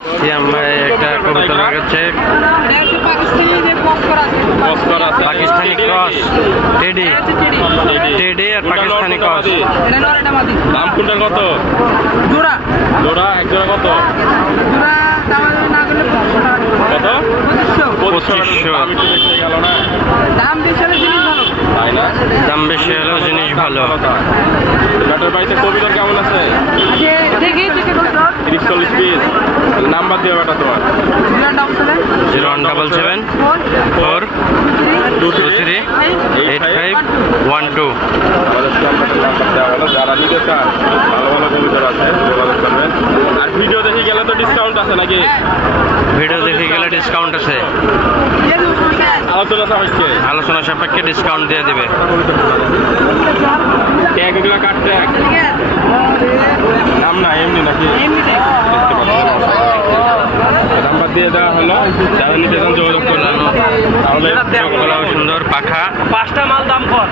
একটা কবুতর হচ্ছে পাকিস্তানি ক্রস টেডি টেডি আর পাকিস্তানি ক্রস। দাম কোনটার কত? জোড়া জোড়া এক জোড়া কত? জোড়া কত? 2500। গেল না, দাম বেশি হলে জিনিস ভালো। তাই না? দাম বেশি হলেও জিনিস ভালো। ব্যাটার বাড়িতে কবিতার কেমন আছে? দেখি 30-40 পিস। নাম্বার দিয়ে বেটা তোমার 0177 4 23 8512। যারা নিতে চান ভালো ভালো কবিতার আছে যোগাযোগ করবেন। আর ভিডিও দেখে গেলে তো ডিসকাউন্ট আছে নাকি? ভিডিও দেখে গেলে ডিসকাউন্ট আছে, আলোচনা সাপেক্ষে আলোচনা সাপেক্ষে ডিসকাউন্ট দিয়ে দিবে। ট্যাগ এগুলো কাট ট্যাগ নাম না এমনি নাকি? নাম্বার দিয়ে দেওয়া হলো, যারা নিতে চান যোগাযোগ করলেন। তাহলে সুন্দর পাখা 5টা মাল দাম কর।